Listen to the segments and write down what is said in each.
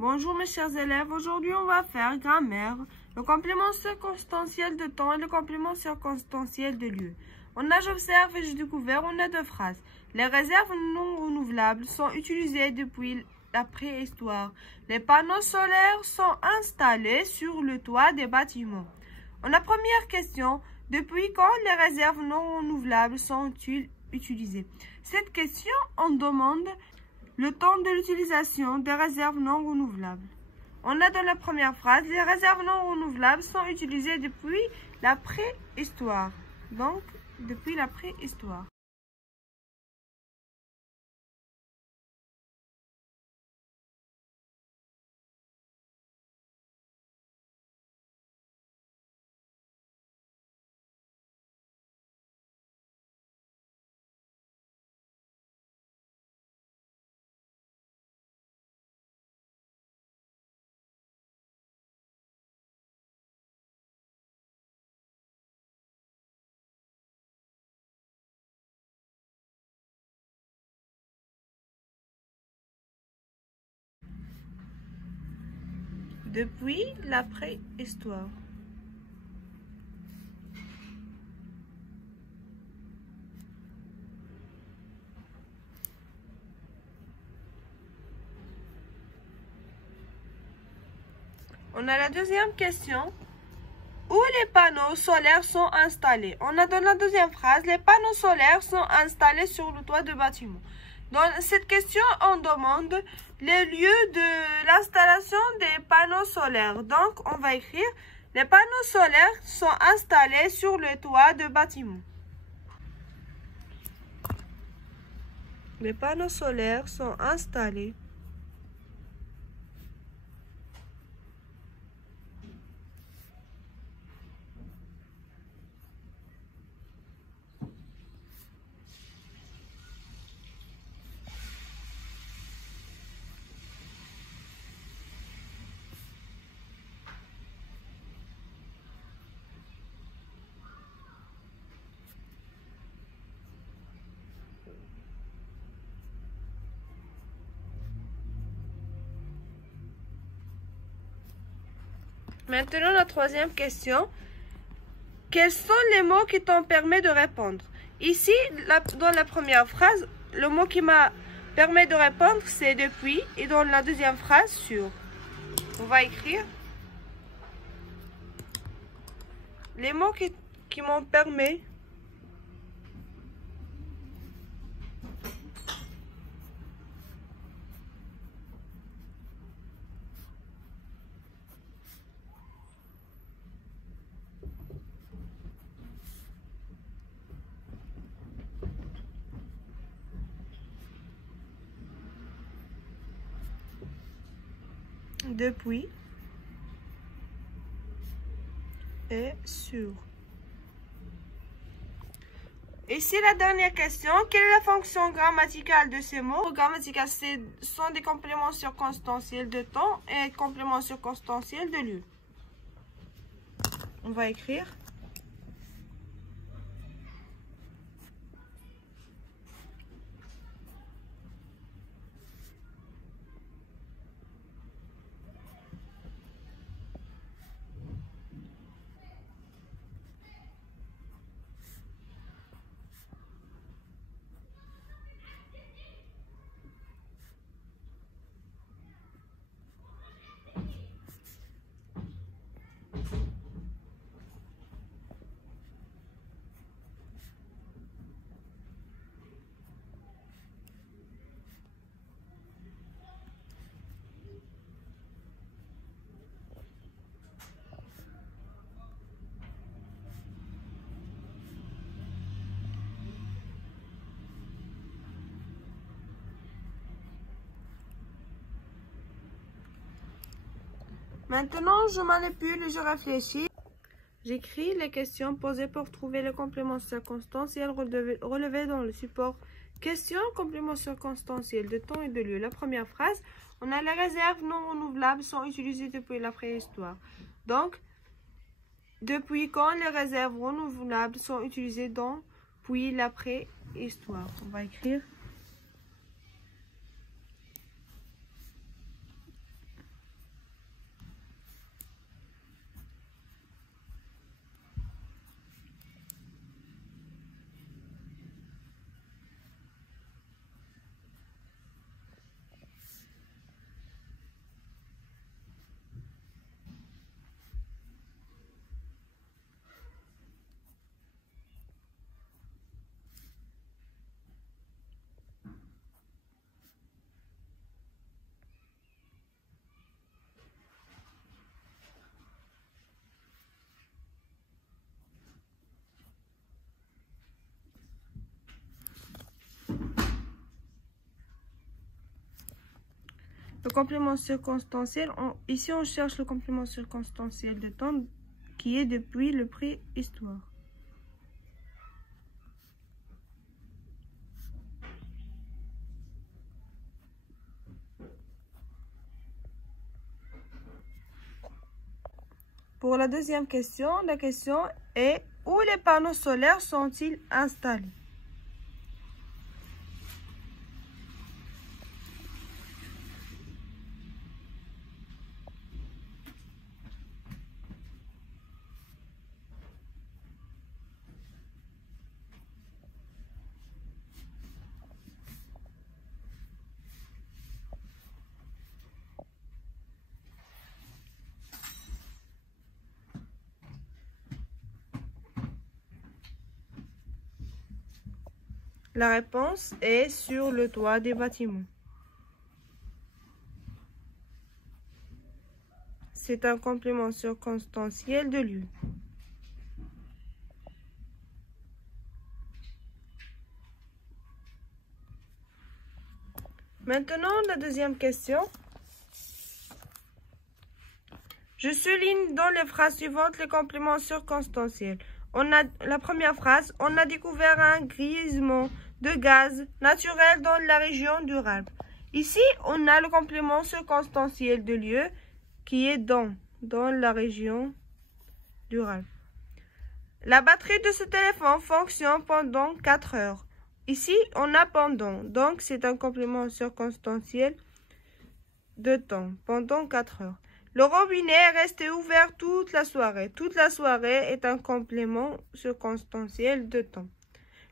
Bonjour mes chers élèves, aujourd'hui on va faire grammaire, le complément circonstanciel de temps et le complément circonstanciel de lieu. On a j'observe et j'ai découvert, on a deux phrases. Les réserves non renouvelables sont utilisées depuis la préhistoire. Les panneaux solaires sont installés sur le toit des bâtiments. La première question, depuis quand les réserves non renouvelables sont utilisées? Cette question, on demande le temps de l'utilisation des réserves non renouvelables. On a dans la première phrase, les réserves non renouvelables sont utilisées depuis la préhistoire. Donc, depuis la préhistoire. Depuis la préhistoire. On a la deuxième question. Où les panneaux solaires sont installés? On a dans la deuxième phrase, les panneaux solaires sont installés sur le toit de bâtiment. Dans cette question, on demande les lieux de l'installation des panneaux solaires. Donc, on va écrire, les panneaux solaires sont installés sur le toit de bâtiment. Les panneaux solaires sont installés Maintenant, la troisième question. Quels sont les mots qui t'ont permis de répondre? Ici, dans la première phrase, le mot qui m'a permis de répondre, c'est depuis. Et dans la deuxième phrase, sur. On va écrire les mots qui m'ont permis depuis et sur. Ici, la dernière question. Quelle est la fonction grammaticale de ces mots? Grammaticale, ce sont des compléments circonstanciels de temps et compléments circonstanciels de lieu. On va écrire. Maintenant, je manipule et je réfléchis. J'écris les questions posées pour trouver le complément circonstanciel relevé dans le support. Question, complément circonstanciel de temps et de lieu. La première phrase, on a les réserves non renouvelables sont utilisées depuis la préhistoire. Donc, depuis quand les réserves renouvelables sont utilisées depuis la préhistoire? On va écrire. Le complément circonstanciel, ici on cherche le complément circonstanciel de temps qui est depuis le préhistoire. Pour la deuxième question, la question est où les panneaux solaires sont-ils installés? La réponse est sur le toit des bâtiments. C'est un complément circonstanciel de lieu. Maintenant, la deuxième question. Je souligne dans les phrases suivantes les compléments circonstanciels. La première phrase, on a découvert un gisement de gaz naturel dans la région du Ralp. Ici, on a le complément circonstanciel de lieu qui est dans la région du Ralp. La batterie de ce téléphone fonctionne pendant 4 heures. Ici, on a pendant, donc c'est un complément circonstanciel de temps, pendant 4 heures. Le robinet est resté ouvert toute la soirée. Toute la soirée est un complément circonstanciel de temps.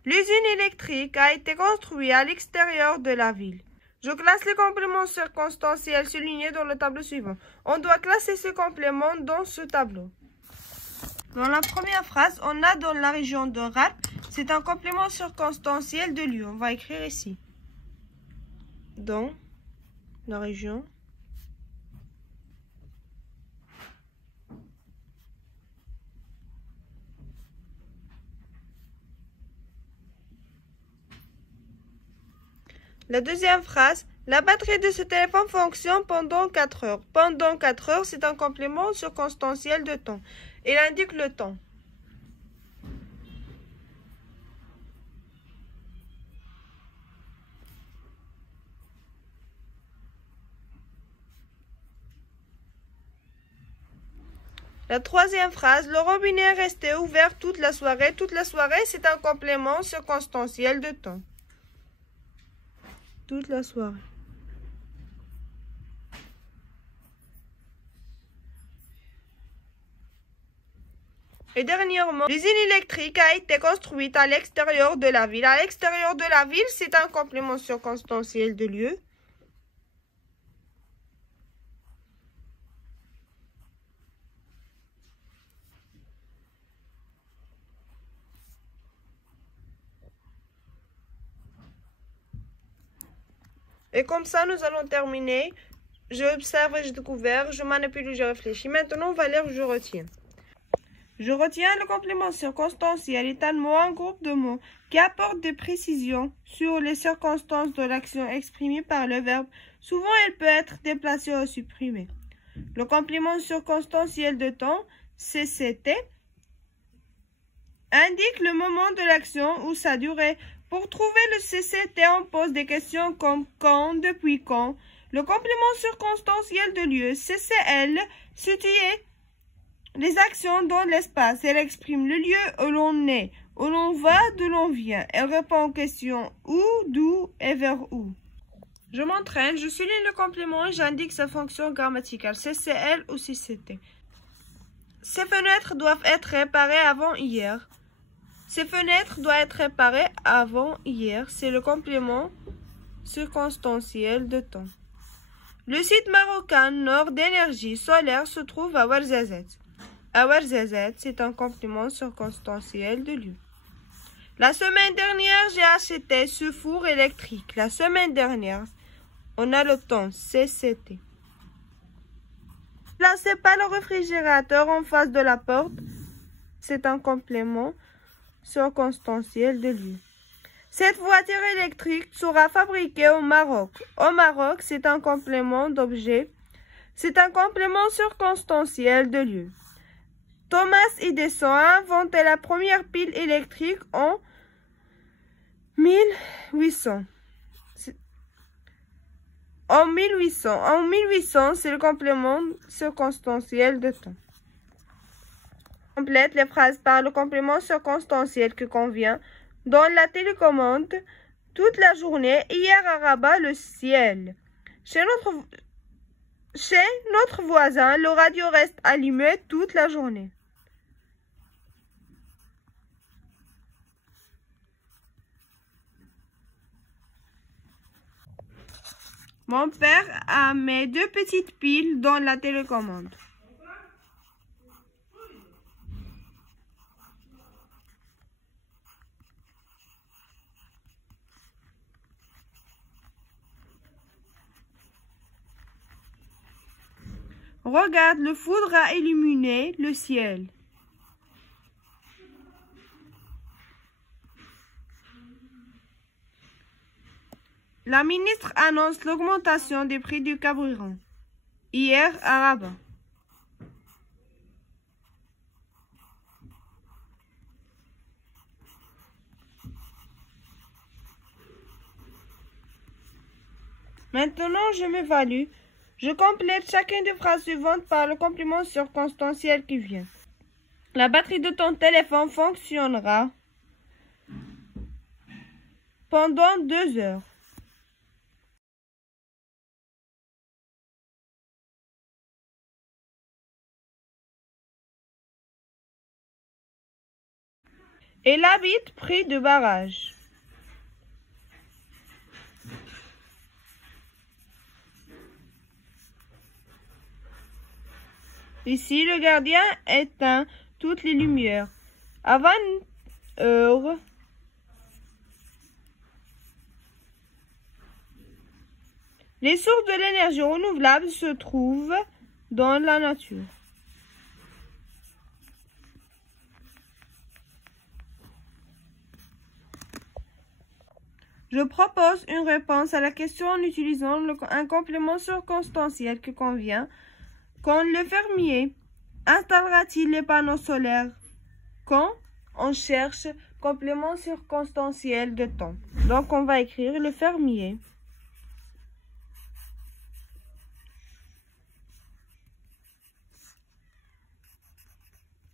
L'usine électrique a été construite à l'extérieur de la ville. Je classe les compléments circonstanciels soulignés dans le tableau suivant. On doit classer ces compléments dans ce tableau. Dans la première phrase, on a dans la région de Ralp, c'est un complément circonstanciel de lieu. On va écrire ici. Dans la région La deuxième phrase, la batterie de ce téléphone fonctionne pendant 4 heures. Pendant 4 heures, c'est un complément circonstanciel de temps. Il indique le temps. La troisième phrase, le robinet est resté ouvert toute la soirée. Toute la soirée, c'est un complément circonstanciel de temps. Toute la soirée. Et dernièrement, l'usine électrique a été construite à l'extérieur de la ville. À l'extérieur de la ville, c'est un complément circonstanciel de lieu. Et comme ça, nous allons terminer. Je observe et je découvre, je manipule, je réfléchis. Maintenant, on va lire, je retiens. Je retiens le complément circonstanciel est un mot, un groupe de mots qui apporte des précisions sur les circonstances de l'action exprimée par le verbe. Souvent, elle peut être déplacée ou supprimée. Le complément circonstanciel de temps, CCT, indique le moment de l'action ou sa durée. Pour trouver le CCT, on pose des questions comme quand, depuis quand. Le complément circonstanciel de lieu, CCL, situe les actions dans l'espace. Elle exprime le lieu où l'on est, où l'on va, d'où l'on vient. Elle répond aux questions où, d'où et vers où. Je m'entraîne, je souligne le complément et j'indique sa fonction grammaticale, CCL ou CCT. Ces fenêtres doivent être réparées avant hier. Ces fenêtres doivent être réparées avant hier. C'est le complément circonstanciel de temps. Le site marocain Nord d'énergie solaire se trouve à Ouarzazate. À Ouarzazate, c'est un complément circonstanciel de lieu. La semaine dernière, j'ai acheté ce four électrique. La semaine dernière, on a le temps, CCT. Placez pas le réfrigérateur en face de la porte. C'est un complément circonstanciel de lieu. Cette voiture électrique sera fabriquée au Maroc. Au Maroc, c'est un complément d'objet. C'est un complément circonstanciel de lieu. Thomas Edison a inventé la première pile électrique en 1800. En 1800, c'est le complément circonstanciel de temps. Complète les phrases par le complément circonstanciel qui convient. Dans la télécommande, toute la journée, hier à Rabat, le ciel. Chez notre voisin, le radio reste allumé toute la journée. Mon père a mis 2 petites piles dans la télécommande. Regarde, le foudre a illuminé le ciel. La ministre annonce l'augmentation des prix du carburant. Hier à Rabat. Maintenant, je m'évalue. Je complète chacune des phrases suivantes par le complément circonstanciel qui vient. La batterie de ton téléphone fonctionnera pendant 2 heures. Elle habite près de barrage. Ici, le gardien éteint toutes les lumières. À 20 heures, les sources de l'énergie renouvelable se trouvent dans la nature. Je propose une réponse à la question en utilisant un complément circonstanciel qui convient. Quand le fermier installera-t-il les panneaux solaires? Quand on cherche complément circonstanciel de temps. Donc on va écrire le fermier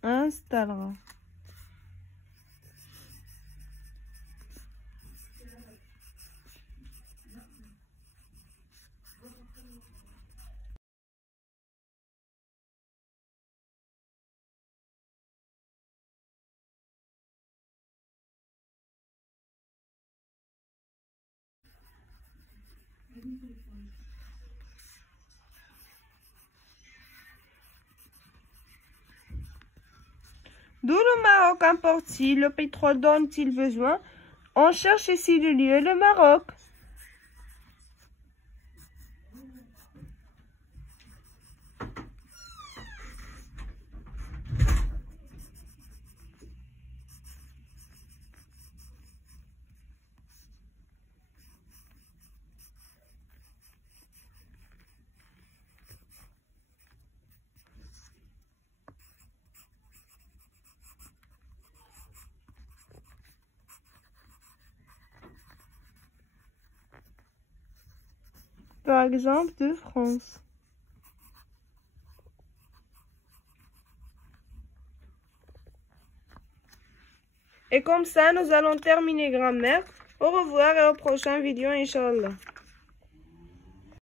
installera. D'où le Maroc importe-t-il le pétrole dont il besoin? On cherche ici le lieu, le Maroc. Par exemple, de France. Et comme ça, nous allons terminer grammaire. Au revoir et au prochain vidéo, Inch'Allah.